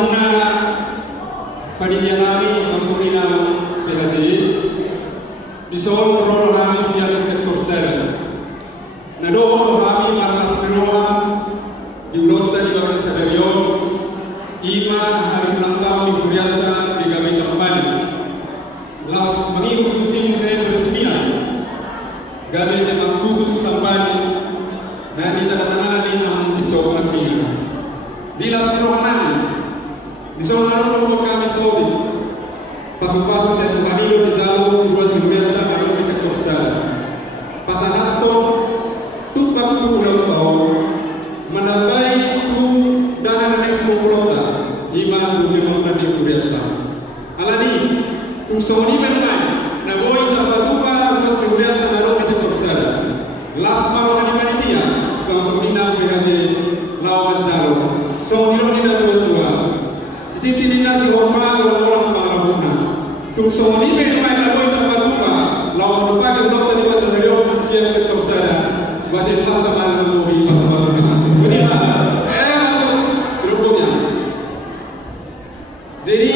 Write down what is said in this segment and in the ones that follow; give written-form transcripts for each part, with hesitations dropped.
panahuna panitia kami Sorina PHJ Bison Roro kami siap sektor sel. Nado kami markas Peroa di Ulota di Kabupaten Sadaryo Ima hari ulang tahun di Kuriata di Gabai Sampani. Laos mengikuti musim saya beresmian Gabai Jatang khusus Sampani dan ditandatangani dengan Bison Martina. Dilas Perohanan Bison Roro kami Sodi. Pasu-pasu saya Tuhanilo di jalur ruas di Kuriata di sektor sel. Pasanato tupak tu ulang tahun menambai tu dana naik 10 kota 5 tu memang di Kuriata. Alani tu soni menang na boy terbarupa ruas di Kuriata di sektor sel. Lasma di panitia sama Sorina PHJ lawan jalur. Soni ni dah tua. Jadi tidak si hormat orang pengarahuna. Tu soni menang na boy terbarupa lawan pagi dokter di pasar Rio siap sektor sel. Masih tetap teman memenuhi masa-masa kita. Bagaimana? Seruputnya. Jadi,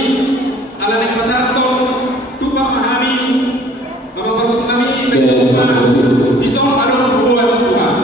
ala nek pasato tupak mahami, apa baru kami nek rumah di Solo ada buat buah.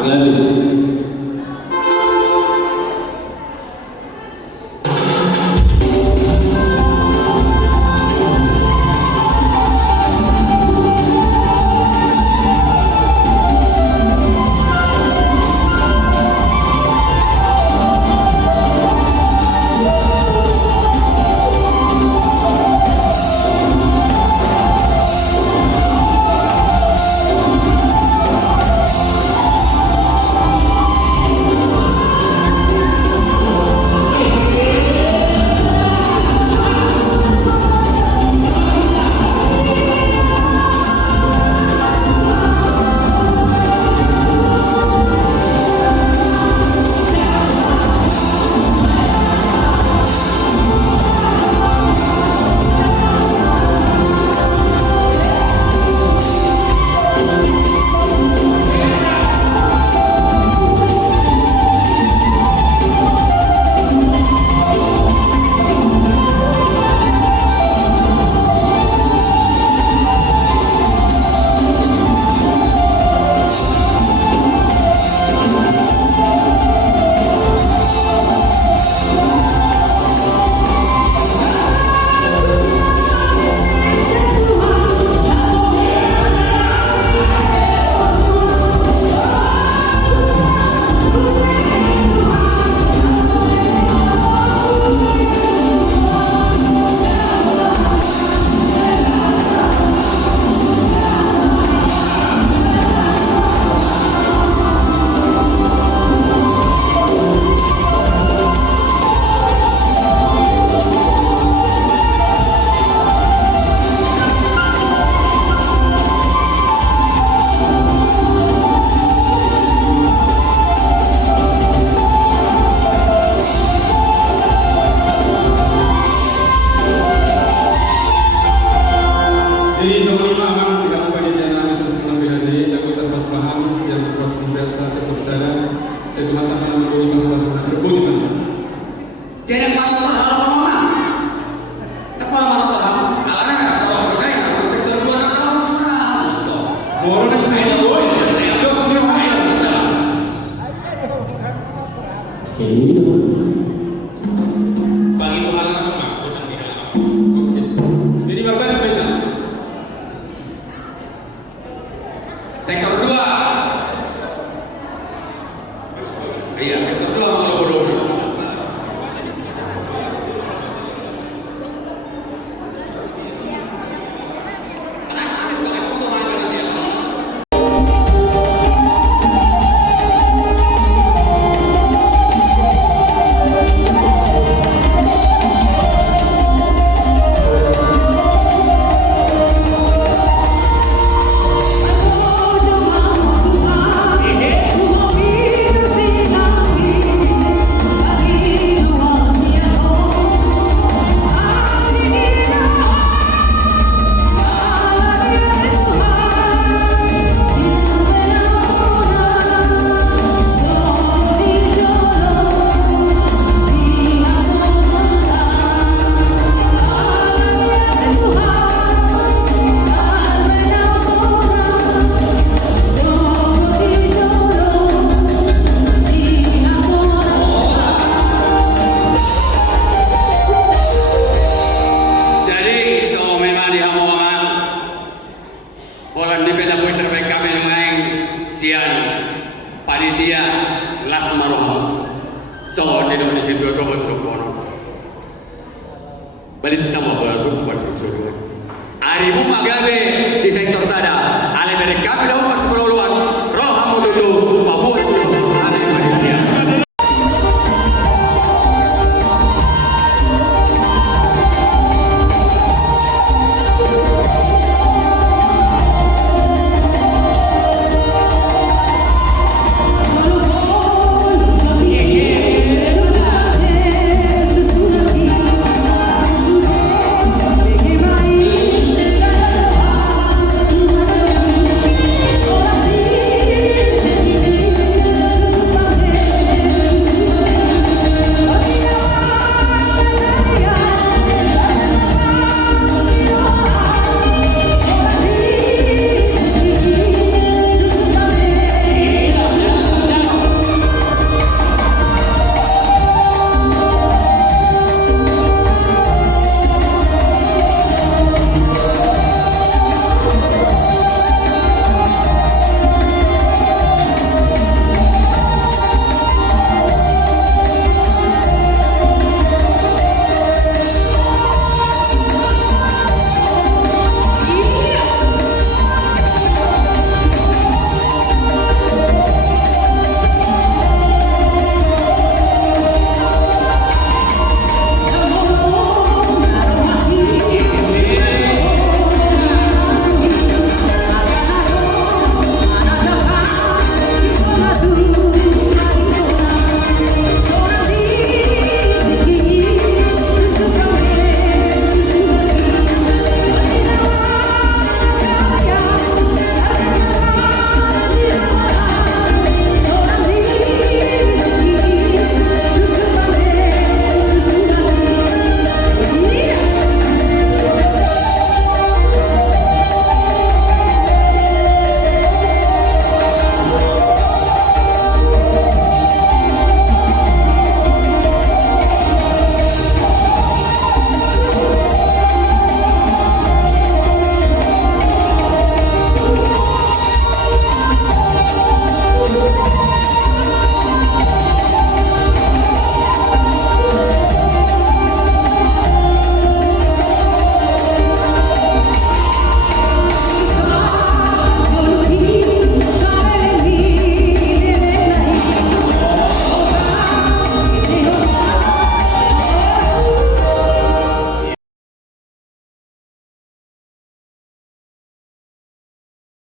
panitia Las Maroha. So, nino di situ to betul kono. Balik tamu betul betul. Arimu Magabe di sektor sana. Ale mereka bilang